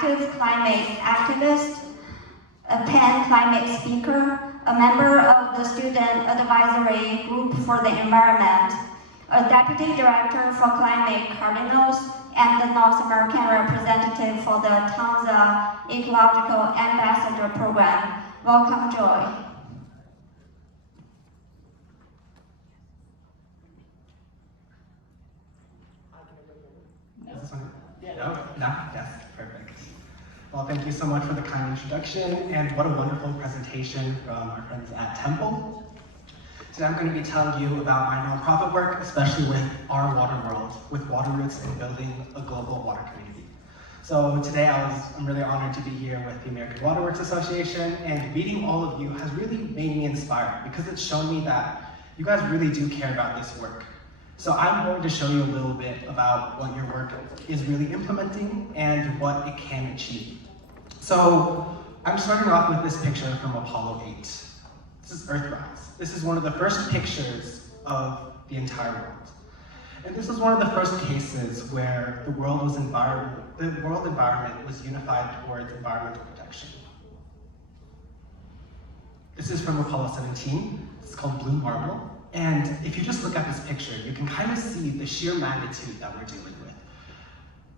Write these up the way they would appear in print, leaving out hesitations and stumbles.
active climate activist, a Penn climate speaker, a member of the Student Advisory Group for the Environment, a Deputy Director for Climate Cardinals, and the North American representative for the Tanza Ecological Ambassador Program. Welcome, Joy. Is this one? No? No? Yes, perfect. Well, thank you so much for the kind introduction, and what a wonderful presentation from our friends at Temple. Today I'm going to be telling you about my nonprofit work, especially with our water world, with Waterroots and building a global water community. So today I'm really honored to be here with the American Waterworks Association, and meeting all of you has really made me inspired because it's shown me that you guys really do care about this work. So I'm going to show you a little bit about what your work is really implementing and what it can achieve. So I'm starting off with this picture from Apollo 8. This is Earthrise. This is one of the first pictures of the entire world. And this was one of the first cases where the world environment was unified towards environmental protection. This is from Apollo 17. It's called Blue Marble. And if you just look at this picture, you can kind of see the sheer magnitude that we're dealing with.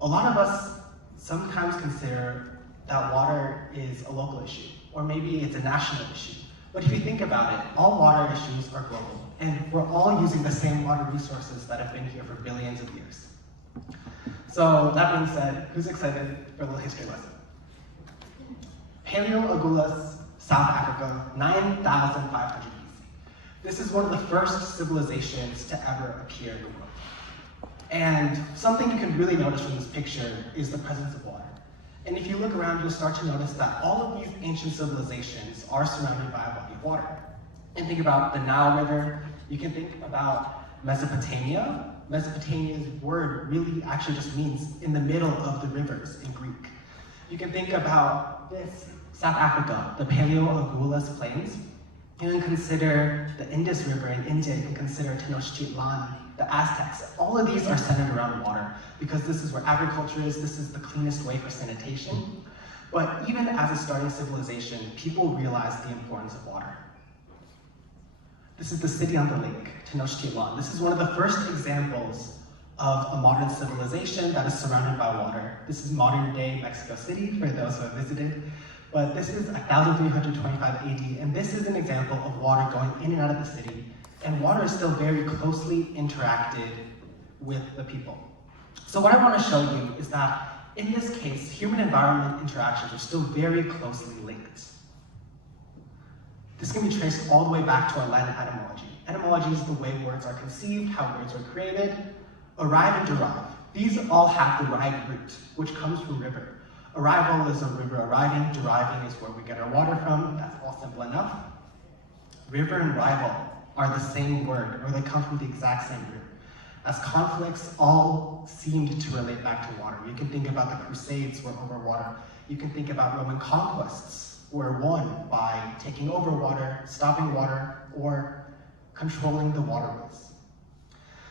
A lot of us sometimes consider that water is a local issue, or maybe it's a national issue. But if you think about it, all water issues are global, and we're all using the same water resources that have been here for billions of years. So that being said, who's excited for a little history lesson? Paleo-Agulhas, South Africa, 9,500 BC. This is one of the first civilizations to ever appear in the world. And something you can really notice from this picture is the presence of water. And if you look around, you'll start to notice that all of these ancient civilizations are surrounded by a body of water. And think about the Nile River. You can think about Mesopotamia. Mesopotamia's word really actually just means in the middle of the rivers in Greek. You can think about this, South Africa, the Paleo-Agulhas Plains. You can consider the Indus River in India. You can consider Tenochtitlan, the Aztecs. All of these are centered around water because this is where agriculture is. This is the cleanest way for sanitation. But even as a starting civilization, people realized the importance of water. This is the city on the lake, Tenochtitlan. This is one of the first examples of a modern civilization that is surrounded by water. This is modern day Mexico City for those who have visited. But this is 1325 AD, and this is an example of water going in and out of the city, and water is still very closely interacted with the people. So what I want to show you is that, in this case, human-environment interactions are still very closely linked. This can be traced all the way back to our Latin etymology. Etymology is the way words are conceived, how words are created. Arrive and derive. These all have the right root, which comes from river. Arrival is a river arriving, deriving is where we get our water from. That's all simple enough. River and rival are the same word, or they come from the exact same root. As conflicts all seemed to relate back to water. You can think about the Crusades were over water. You can think about Roman conquests were won by taking over water, stopping water, or controlling the waterways.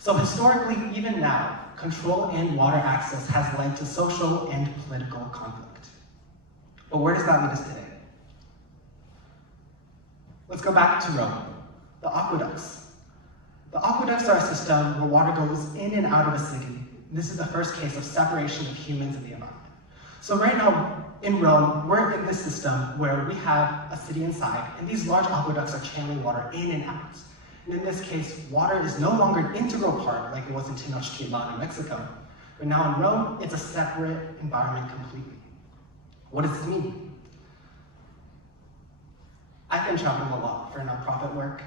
So historically, even now, control and water access has led to social and political conflict. But where does that lead us today? Let's go back to Rome, the aqueducts. The aqueducts are a system where water goes in and out of a city. This is the first case of separation of humans and the environment. So right now, in Rome, we're in this system where we have a city inside, and these large aqueducts are channeling water in and out. And in this case, water is no longer an integral part like it was in Tenochtitlan in Mexico. But now in Rome, it's a separate environment completely. What does this mean? I've been traveling a lot for nonprofit work,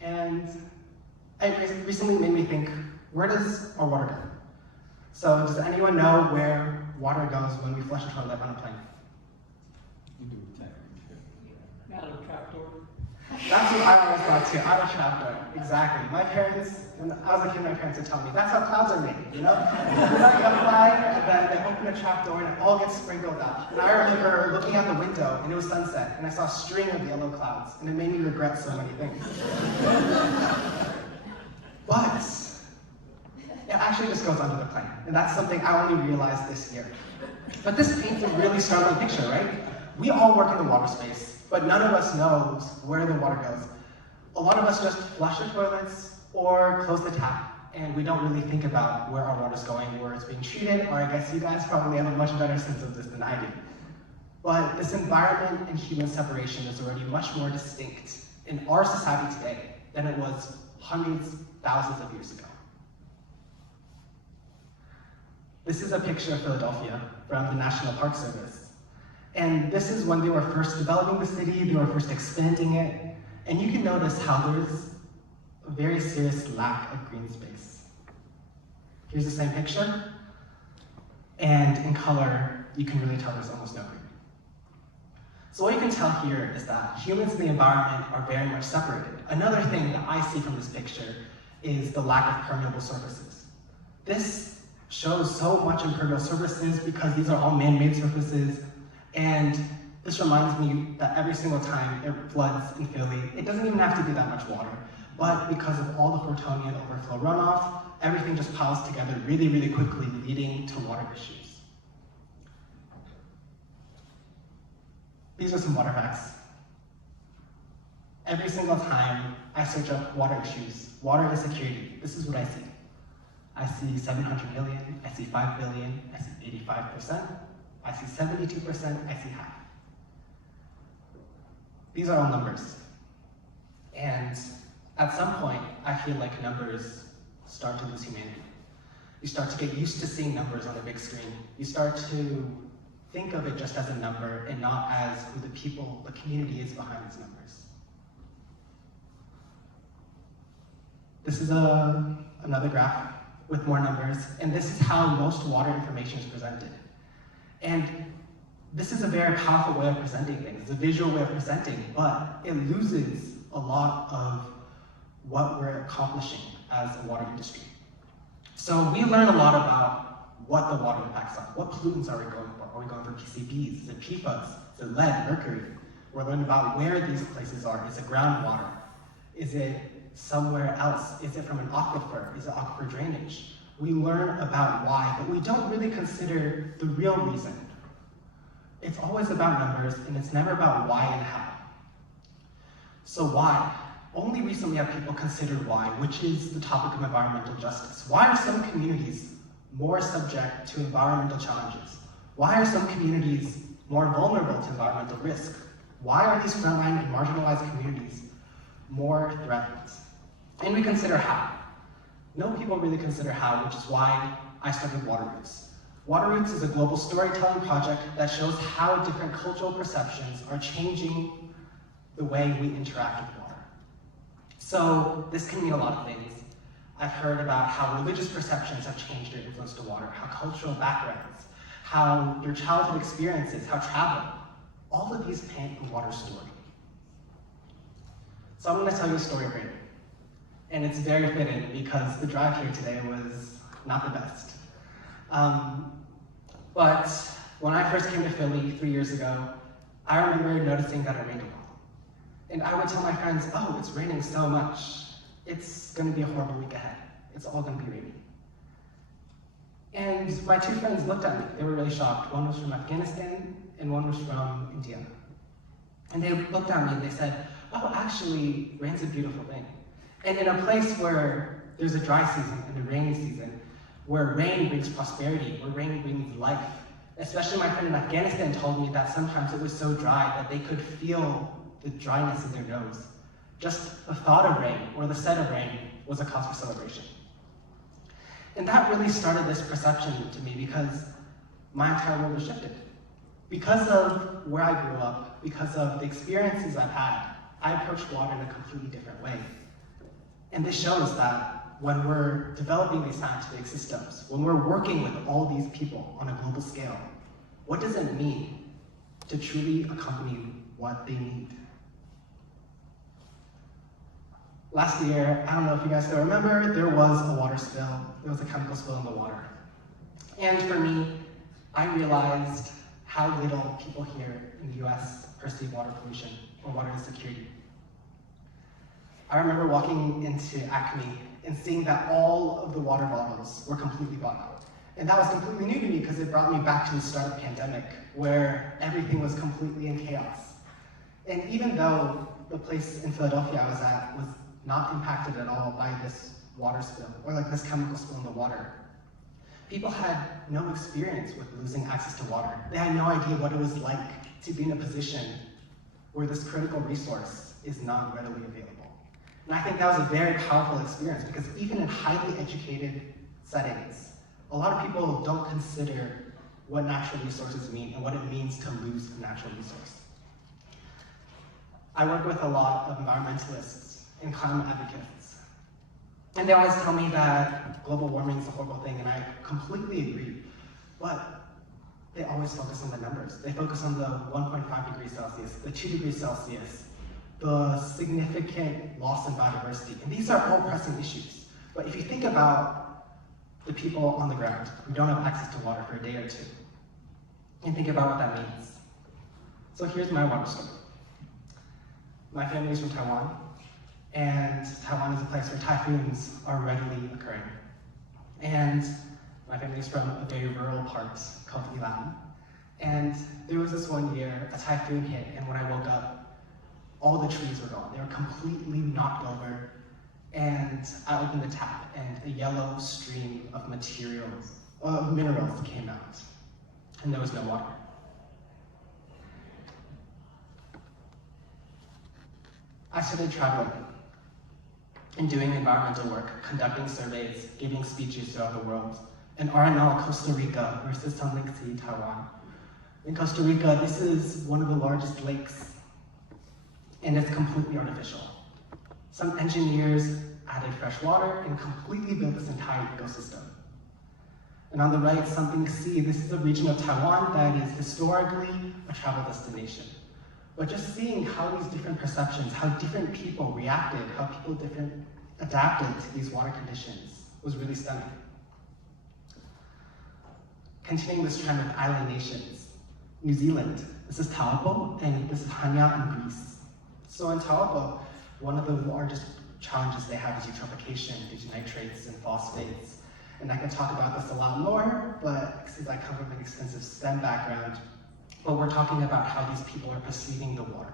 and it recently made me think, where does our water go? So does anyone know where water goes when we flush a toilet on a plane? Out of a trapdoor. That's what I always thought too, out of trapdoor. Exactly. My parents, when I was a kid, my parents would tell me, that's how clouds are made, you know? They let you fly, and then they open a trapdoor and it all gets sprinkled out. And I remember looking out the window and it was sunset, and I saw a string of yellow clouds, and it made me regret so many things. But it actually just goes under the plane, and that's something I only realized this year. But this paints a really startling picture, right? We all work in the water space, but none of us knows where the water goes. A lot of us just flush the toilets or close the tap, and we don't really think about where our water's going, where it's being treated, or I guess you guys probably have a much better sense of this than I do. But this environment and human separation is already much more distinct in our society today than it was hundreds, thousands of years ago. This is a picture of Philadelphia from the National Park Service. And this is when they were first developing the city, they were first expanding it, and you can notice how there's a very serious lack of green space. Here's the same picture, and in color, you can really tell there's almost no green. So what you can tell here is that humans and the environment are very much separated. Another thing that I see from this picture is the lack of permeable surfaces. This shows so much impermeable surfaces because these are all man-made surfaces, and this reminds me that every single time it floods in Philly, it doesn't even have to be that much water, but because of all the Hortonian overflow runoff, everything just piles together really, really quickly, leading to water issues. These are some water facts. Every single time I search up water issues, water insecurity, this is what I see. I see 700 million, I see 5 billion, I see 85%, I see 72%, I see half. These are all numbers. And at some point, I feel like numbers start to lose humanity. You start to get used to seeing numbers on the big screen. You start to think of it just as a number and not as who the people, the community is behind these numbers. This is another graph with more numbers, and this is how most water information is presented. And this is a very powerful way of presenting things. It's a visual way of presenting, but it loses a lot of what we're accomplishing as a water industry. So we learn a lot about what the water impacts are. What pollutants are we going for? Are we going for PCBs? Is it PFAS? Is it lead, mercury? We're learning about where these places are. Is it groundwater? Is it somewhere else? Is it from an aquifer? Is it aquifer drainage? We learn about why, but we don't really consider the real reason. It's always about numbers, and it's never about why and how. So why? Only recently have people considered why, which is the topic of environmental justice. Why are some communities more subject to environmental challenges? Why are some communities more vulnerable to environmental risk? Why are these frontline and marginalized communities more threatened? And we consider how. No people really consider how, which is why I started Waterroots. Waterroots is a global storytelling project that shows how different cultural perceptions are changing the way we interact with water. So this can mean a lot of things. I've heard about how religious perceptions have changed their influence to water, how cultural backgrounds, how your childhood experiences, how travel, all of these paint the water story. So I'm going to tell you a story of rain. And it's very fitting because the drive here today was not the best. But when I first came to Philly 3 years ago, I remember noticing that it rained a lot. And I would tell my friends, oh, it's raining so much. It's going to be a horrible week ahead. It's all going to be rainy. And my two friends looked at me. They were really shocked. One was from Afghanistan and one was from India. And they looked at me and they said, oh, actually, rain's a beautiful thing. And in a place where there's a dry season and a rainy season, where rain brings prosperity, where rain brings life. Especially my friend in Afghanistan told me that sometimes it was so dry that they could feel the dryness in their nose. Just the thought of rain, or the sight of rain, was a cause for celebration. And that really started this perception to me because my entire world was shifted. Because of where I grew up, because of the experiences I've had, I approached water in a completely different way. And this shows that when we're developing these scientific systems, when we're working with all these people on a global scale, what does it mean to truly accompany what they need? Last year, I don't know if you guys still remember, there was a water spill. There was a chemical spill in the water. And for me, I realized how little people here in the US perceive water pollution or water insecurity. I remember walking into Acme and seeing that all of the water bottles were completely bought out. And that was completely new to me because it brought me back to the start of the pandemic, where everything was completely in chaos. And even though the place in Philadelphia I was at was not impacted at all by this water spill, or like this chemical spill in the water, people had no experience with losing access to water. They had no idea what it was like to be in a position where this critical resource is not readily available. And I think that was a very powerful experience because even in highly educated settings, a lot of people don't consider what natural resources mean and what it means to lose a natural resource. I work with a lot of environmentalists and climate advocates, and they always tell me that global warming is a horrible thing, and I completely agree, but they always focus on the numbers. They focus on the 1.5 degrees Celsius, the 2 degrees Celsius, the significant loss in biodiversity, and these are all pressing issues. But if you think about the people on the ground who don't have access to water for a day or two, and think about what that means. So here's my water story. My family is from Taiwan, and Taiwan is a place where typhoons are readily occurring. And my family is from a very rural part called Ilan. And there was this one year, a typhoon hit, and when I woke up, all the trees were gone. They were completely knocked over. And I opened the tap, and a yellow stream of minerals came out, and there was no water. I started traveling and doing environmental work, conducting surveys, giving speeches throughout the world. In Arenal, Costa Rica, versus Sun Lake City, Taiwan. In Costa Rica, this is one of the largest lakes, and it's completely artificial. Some engineers added fresh water and completely built this entire ecosystem. And on the right, something to see, this is a region of Taiwan that is historically a travel destination. But just seeing how these different perceptions, how different people reacted, how people adapted to these water conditions was really stunning. Continuing this trend with island nations, New Zealand, this is Taupo, and this is Hanya in Greece. So in Taupo, one of the largest challenges they have is eutrophication due to nitrates and phosphates. And I can talk about this a lot more, but since I come from an extensive STEM background, but we're talking about how these people are perceiving the water.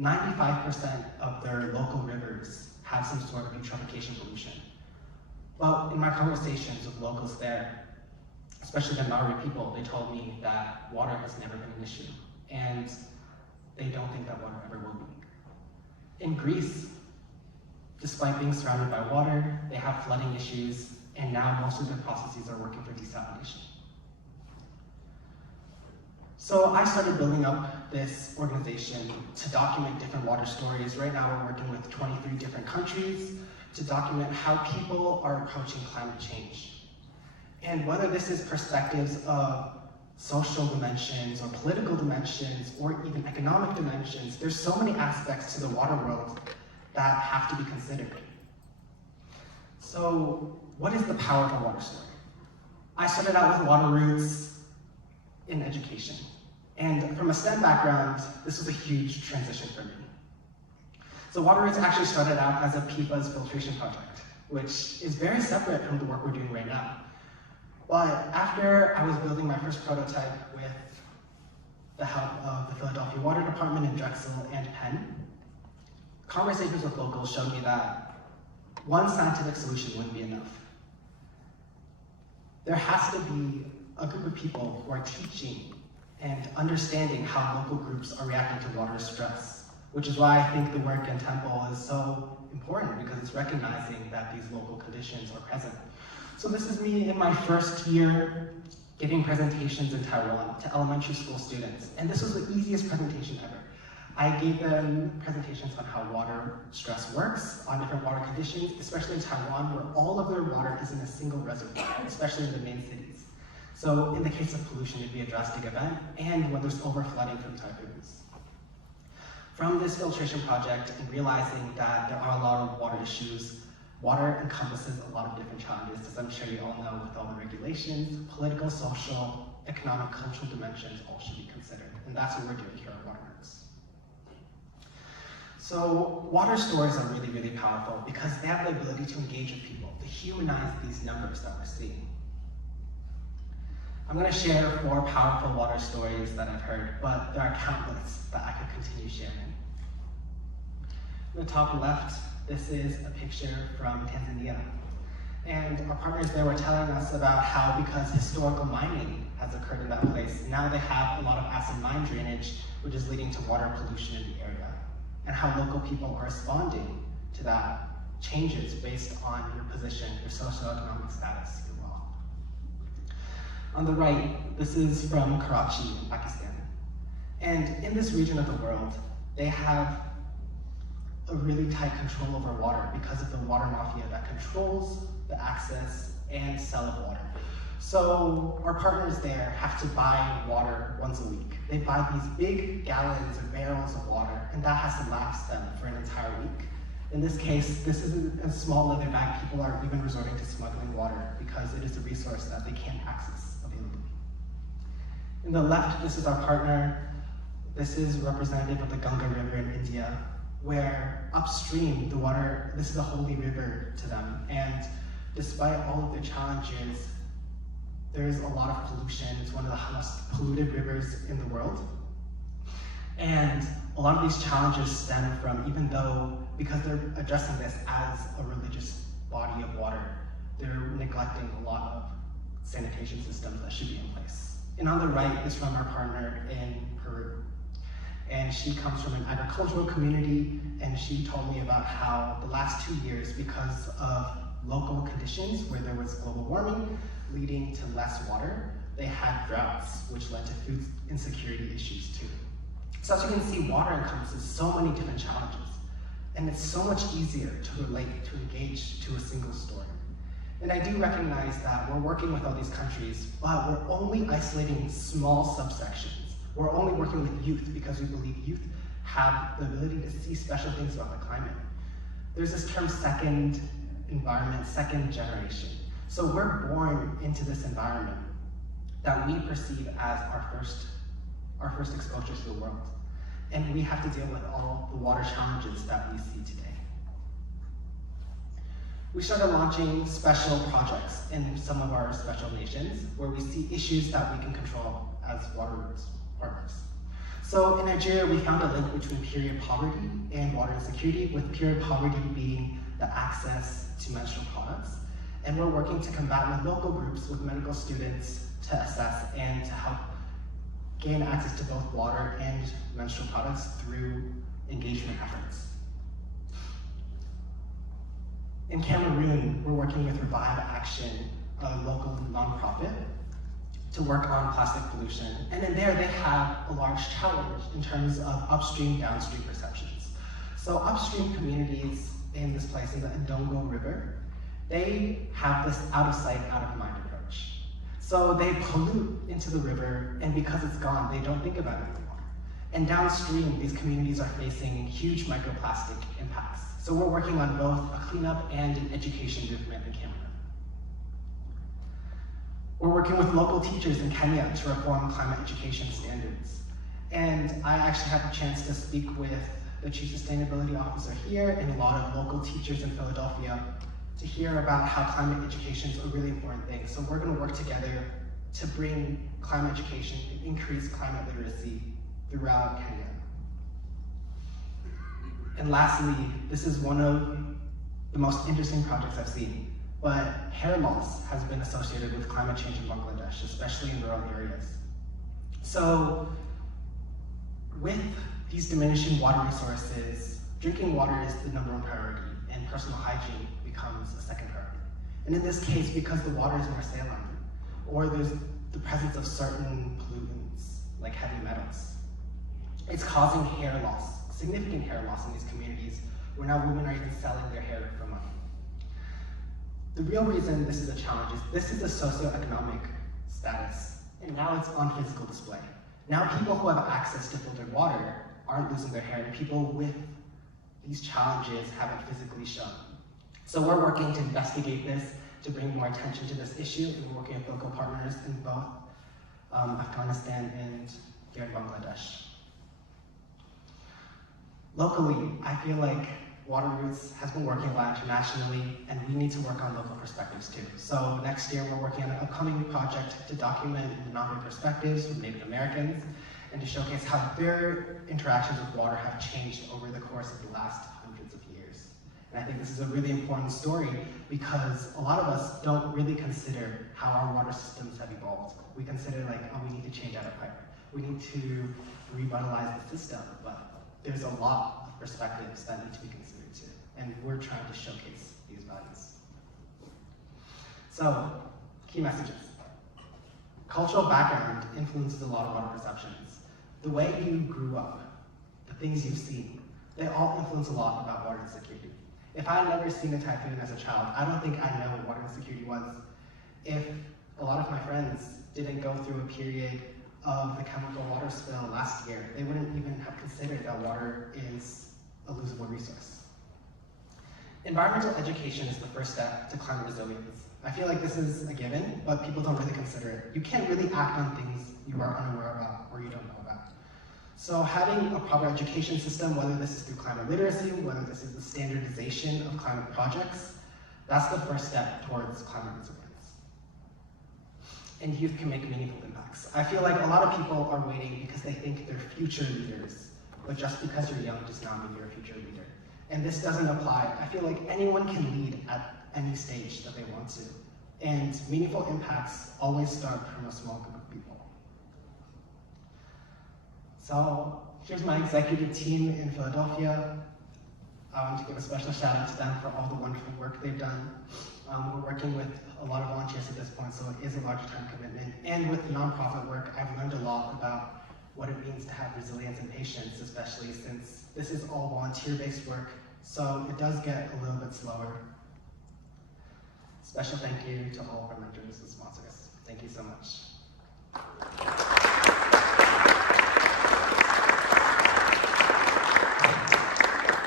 95% of their local rivers have some sort of eutrophication pollution. Well, in my conversations with locals there, especially the Maori people, they told me that water has never been an issue, and they don't think that water ever will be. In Greece, despite being surrounded by water, they have flooding issues, and now most of their processes are working for desalination. So I started building up this organization to document different water stories. Right now we're working with 23 different countries to document how people are approaching climate change. And whether this is perspectives of social dimensions or political dimensions or even economic dimensions, there's so many aspects to the water world that have to be considered. So what is the power of a water story? I started out with Waterroots in education. And from a STEM background, this was a huge transition for me. So Waterroots actually started out as a PFAS filtration project, which is very separate from the work we're doing right now. But after I was building my first prototype with the help of the Philadelphia Water Department and Drexel and Penn, conversations with locals showed me that one scientific solution wouldn't be enough. There has to be a group of people who are teaching and understanding how local groups are reacting to water stress, which is why I think the work in Temple is so important, because it's recognizing that these local conditions are present. So this is me in my first year giving presentations in Taiwan to elementary school students, and this was the easiest presentation ever. I gave them presentations on how water stress works, on different water conditions, especially in Taiwan, where all of their water is in a single reservoir, especially in the main cities. So in the case of pollution, it'd be a drastic event, and when there's overflooding from typhoons. From this filtration project and realizing that there are a lot of water issues, water encompasses a lot of different challenges, as I'm sure you all know, with all the regulations, political, social, economic, cultural dimensions all should be considered. And that's what we're doing here at Waterroots. So water stories are really, really powerful because they have the ability to engage with people, to humanize these numbers that we're seeing. I'm going to share 4 powerful water stories that I've heard, but there are countless that I could continue sharing. In the top left, this is a picture from Tanzania. And our partners there were telling us about how, because historical mining has occurred in that place, now they have a lot of acid mine drainage, which is leading to water pollution in the area, and how local people are responding to that changes based on your position, your socioeconomic status, your wealth. On the right, this is from Karachi in Pakistan. And in this region of the world, they have a really tight control over water because of the water mafia that controls the access and sell of water. So our partners there have to buy water once a week. They buy these big gallons or barrels of water, and that has to last them for an entire week. In this case, this isn't a small leather bag. People are even resorting to smuggling water because it is a resource that they can't access availably. In the left, this is our partner. This is representative of the Ganga River in India, where upstream, the water, this is a holy river to them. And despite all of the challenges, there is a lot of pollution. It's one of the most polluted rivers in the world. And a lot of these challenges stem from, even though, because they're addressing this as a religious body of water, they're neglecting a lot of sanitation systems that should be in place. And on the right is from our partner in Peru. And she comes from an agricultural community, and she told me about how the last 2 years, because of local conditions where there was global warming leading to less water, they had droughts, which led to food insecurity issues too. So as you can see, water encompasses so many different challenges, and it's so much easier to relate, to engage to a single story. And I do recognize that we're working with all these countries, but we're only isolating small subsections. We're only working with youth because we believe youth have the ability to see special things about the climate. There's this term second environment, second generation. So we're born into this environment that we perceive as our first exposure to the world. And we have to deal with all the water challenges that we see today. We started launching special projects in some of our special nations where we see issues that we can control as Waterroots partners. So in Nigeria, we found a link between period poverty and water insecurity, with period poverty being the access to menstrual products. And we're working to combat with local groups, with medical students, to assess and to help gain access to both water and menstrual products through engagement efforts. In Cameroon, we're working with Revive Action, a local nonprofit, to work on plastic pollution. And in there, they have a large challenge in terms of upstream, downstream perceptions. So upstream communities in this place, in the Ndongo River, they have this out of sight, out of mind approach. So they pollute into the river, and because it's gone, they don't think about it anymore. And downstream, these communities are facing huge microplastic impacts. So we're working on both a cleanup and an education movement in Cameroon. We're working with local teachers in Kenya to reform climate education standards. And I actually had a chance to speak with the Chief Sustainability Officer here and a lot of local teachers in Philadelphia to hear about how climate education is a really important thing. So we're going to work together to bring climate education and increase climate literacy throughout Kenya. And lastly, this is one of the most interesting projects I've seen, but hair loss has been associated with climate change in Bangladesh, especially in rural areas. So with these diminishing water resources, drinking water is the #1 priority, and personal hygiene becomes a second priority. And in this case, because the water is more saline, or there's the presence of certain pollutants, like heavy metals, it's causing hair loss, significant hair loss in these communities, where now women are even selling their hair for money. The real reason this is a challenge is this is a socioeconomic status, and now it's on physical display. Now people who have access to filtered water aren't losing their hair, and people with these challenges haven't physically shown. So we're working to investigate this, to bring more attention to this issue, and we're working with local partners in both Afghanistan and here in Bangladesh. Locally, I feel like Waterroots has been working a lot internationally, and we need to work on local perspectives too. So next year, we're working on an upcoming project to document the non-white perspectives from Native Americans and to showcase how their interactions with water have changed over the course of the last hundreds of years. And I think this is a really important story because a lot of us don't really consider how our water systems have evolved. We consider like, oh, we need to change out a pipe. We need to revitalize the system, but there's a lot of perspectives that need to be considered too. And we're trying to showcase these values. So, key messages. Cultural background influences a lot of water perceptions. The way you grew up, the things you've seen, they all influence a lot about water insecurity. If I had never seen a typhoon as a child, I don't think I know what water insecurity was. If a lot of my friends didn't go through a period of the chemical water spill last year, they wouldn't even have considered that water is a losable resource. Environmental education is the first step to climate resilience. I feel like this is a given, but people don't really consider it. You can't really act on things you are unaware about or you don't know about. So having a proper education system, whether this is through climate literacy, whether this is the standardization of climate projects, that's the first step towards climate resilience. And youth can make meaningful impacts. I feel like a lot of people are waiting because they think they're future leaders, but just because you're young does not mean you're a future leader. And this doesn't apply. I feel like anyone can lead at any stage that they want to. And meaningful impacts always start from a small group of people. So here's my executive team in Philadelphia. I want to give a special shout out to them for all the wonderful work they've done. We're working with a lot of volunteers at this point, so it is a large time commitment. And with the nonprofit work, I've learned a lot about what it means to have resilience and patience, especially since this is all volunteer-based work, so it does get a little bit slower. Special thank you to all of our mentors and sponsors. Thank you so much.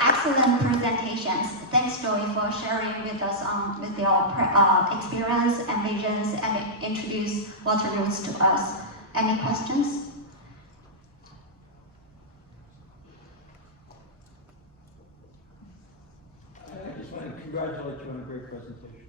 Excellent presentations. Thanks, Joey, for sharing with us with your experience and visions and introduce Waterroots to us. Any questions? I just want to congratulate you on a great presentation.